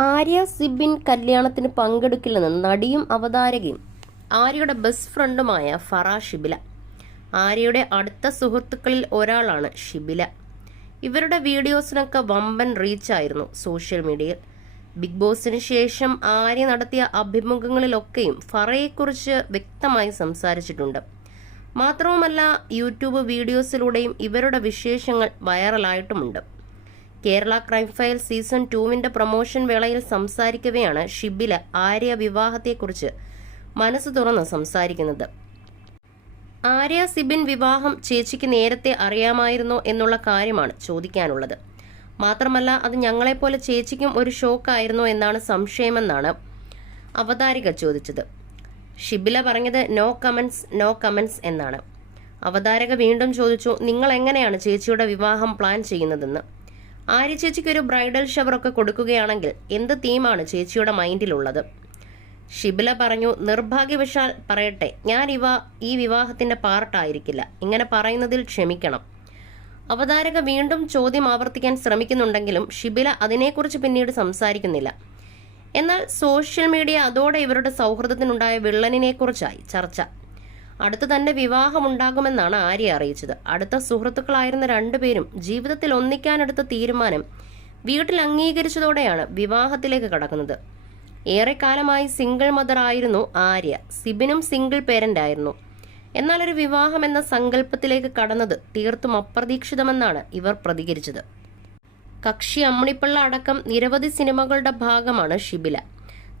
ആര്യ സിബിൻ കല്യാണത്തിന് പങ്കെടുക്കില്ലെന്ന് നടിയും അവതാരകയും ആര്യയുടെ ബെസ്റ്റ് ഫ്രണ്ടുമായ ഫറ ഷിബില. ആര്യയുടെ അടുത്ത സുഹൃത്തുക്കളിൽ ഒരാളാണ് ഷിബില. ഇവരുടെ വീഡിയോസിനൊക്കെ വമ്പൻ റീച്ചായിരുന്നു സോഷ്യൽ മീഡിയയിൽ. ബിഗ് ബോസിന് ശേഷം ആര്യ നടത്തിയ അഭിമുഖങ്ങളിലൊക്കെയും ഫറയെക്കുറിച്ച് വ്യക്തമായി സംസാരിച്ചിട്ടുണ്ട്. മാത്രവുമല്ല, യൂട്യൂബ് വീഡിയോസിലൂടെയും ഇവരുടെ വിശേഷങ്ങൾ വൈറലായിട്ടുമുണ്ട്. Kerala crime file season 2 promotion വേളയിൽ സംസാരിക്കവെയാണ് ഷിബില ആര്യ വിവാഹത്തെക്കുറിച്ച് മനസ്സ് തുറന്ന് സംസാരിക്കുന്നത്. ആര്യ സിബിൻ വിവാഹം ചേച്ചിക്ക് നേരത്തെ അറിയാമായിരുന്നോ എന്നുള്ള കാര്യമാണ് ചോദിക്കാനുള്ളത്. മാത്രമല്ല, അത് ഞങ്ങളെപ്പോലെ ചേച്ചിക്കും ഒരു ഷോക്കായിരുന്നോ എന്നാണ് സംശയമെന്നാണ് അവതാരിക ചോദിച്ചത്. ഷിബില പറഞ്ഞത് നോ കമന്റ്സ് എന്നാണ്. അവതാരക വീണ്ടും ചോദിച്ചു, നിങ്ങൾ എങ്ങനെയാണ് ചേച്ചിയുടെ വിവാഹം പ്ലാൻ ചെയ്യുന്നതെന്ന്. ആര്യ ചേച്ചിക്ക് ഒരു ബ്രൈഡൽ ഷവറൊക്കെ കൊടുക്കുകയാണെങ്കിൽ എന്ത് തീമാണ് ചേച്ചിയുടെ മൈൻഡിലുള്ളത്? ഷിബില പറഞ്ഞു, നിർഭാഗ്യവശാൽ പറയട്ടെ, ഞാൻ ഈ വിവാഹത്തിന്റെ പാർട്ടായിരിക്കില്ല. ഇങ്ങനെ പറയുന്നതിൽ ക്ഷമിക്കണം. അവതാരക വീണ്ടും ചോദ്യം ആവർത്തിക്കാൻ ശ്രമിക്കുന്നുണ്ടെങ്കിലും ഷിബില അതിനെക്കുറിച്ച് പിന്നീട് സംസാരിക്കുന്നില്ല. എന്നാൽ സോഷ്യൽ മീഡിയ അതോടെ ഇവരുടെ സൗഹൃദത്തിനുണ്ടായ വിള്ളലിനെക്കുറിച്ചായി ചർച്ച. അടുത്ത് തന്റെ വിവാഹമുണ്ടാകുമെന്നാണ് ആര്യ അറിയിച്ചത്. അടുത്ത സുഹൃത്തുക്കളായിരുന്ന രണ്ടുപേരും ജീവിതത്തിൽ ഒന്നിക്കാനെടുത്ത തീരുമാനം വീട്ടിൽ അംഗീകരിച്ചതോടെയാണ് വിവാഹത്തിലേക്ക് കടക്കുന്നത്. ഏറെക്കാലമായി സിംഗിൾ മദർ ആയിരുന്നു ആര്യ. സിബിനും സിംഗിൾ പേരന്റ് ആയിരുന്നു. എന്നാൽ ഒരു വിവാഹം എന്ന സങ്കല്പത്തിലേക്ക് കടന്നത് തീർത്തും അപ്രതീക്ഷിതമെന്നാണ് ഇവർ പ്രതികരിച്ചത്. കക്ഷി അമ്മിണിപ്പിള്ള അടക്കം നിരവധി സിനിമകളുടെ ഭാഗമാണ് ഷിബില.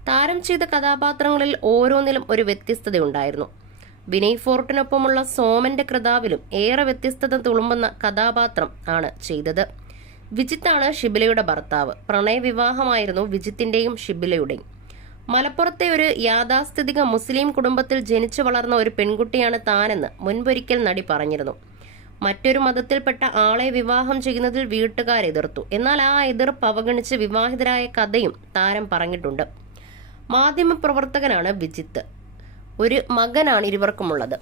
താരം ചെയ്ത കഥാപാത്രങ്ങളിൽ ഓരോന്നിലും ഒരു വ്യത്യസ്തതയുണ്ടായിരുന്നു. വിനയ് ഫോർട്ടിനൊപ്പമുള്ള സോമന്റെ കൃതാവിലും ഏറെ വ്യത്യസ്തത തുളുമ്പുന്ന കഥാപാത്രം ആണ് ചെയ്തത്. വിജിത്താണ് ഷിബിലയുടെ ഭർത്താവ്. പ്രണയവിവാഹമായിരുന്നു വിജിത്തിന്റെയും ഷിബിലയുടെയും. മലപ്പുറത്തെ ഒരു യാഥാസ്ഥിതിക മുസ്ലിം കുടുംബത്തിൽ ജനിച്ചു വളർന്ന ഒരു പെൺകുട്ടിയാണ് താനെന്ന് മുൻപൊരിക്കൽ നടി പറഞ്ഞിരുന്നു. മറ്റൊരു മതത്തിൽപ്പെട്ട ആളെ വിവാഹം ചെയ്യുന്നതിൽ വീട്ടുകാർ എതിർത്തു. എന്നാൽ ആ എതിർപ്പ് അവഗണിച്ച് വിവാഹിതരായ കഥയും താരം പറഞ്ഞിട്ടുണ്ട്. മാധ്യമപ്രവർത്തകനാണ് വിജിത്ത്. ഒരു മകനാണ് ഇരുവർക്കുമുള്ളത്.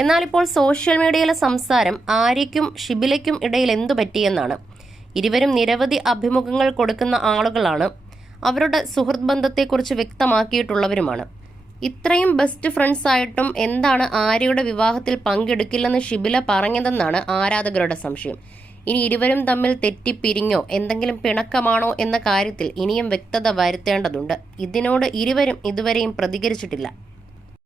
എന്നാൽ ഇപ്പോൾ സോഷ്യൽ മീഡിയയിലെ സംസാരം ആര്യയ്ക്കും ഷിബിലയ്ക്കും ഇടയിൽ എന്തു പറ്റിയെന്നാണ്. ഇരുവരും നിരവധി അഭിമുഖങ്ങൾ കൊടുക്കുന്ന ആളുകളാണ്. അവരുടെ സുഹൃത്ത് ബന്ധത്തെക്കുറിച്ച് വ്യക്തമാക്കിയിട്ടുള്ളവരുമാണ്. ഇത്രയും ബെസ്റ്റ് ഫ്രണ്ട്സ് ആയിട്ടും എന്താണ് ആര്യയുടെ വിവാഹത്തിൽ പങ്കെടുക്കില്ലെന്ന് ഷിബില പറഞ്ഞതെന്നാണ് ആരാധകരുടെ സംശയം. ഇനി ഇരുവരും തമ്മിൽ തെറ്റിപ്പിരിഞ്ഞോ എന്തെങ്കിലും പിണക്കമാണോ എന്ന കാര്യത്തിൽ ഇനിയും വ്യക്തത വരുത്തേണ്ടതുണ്ട്. ഇതിനോട് ഇരുവരും ഇതുവരെയും പ്രതികരിച്ചിട്ടില്ല.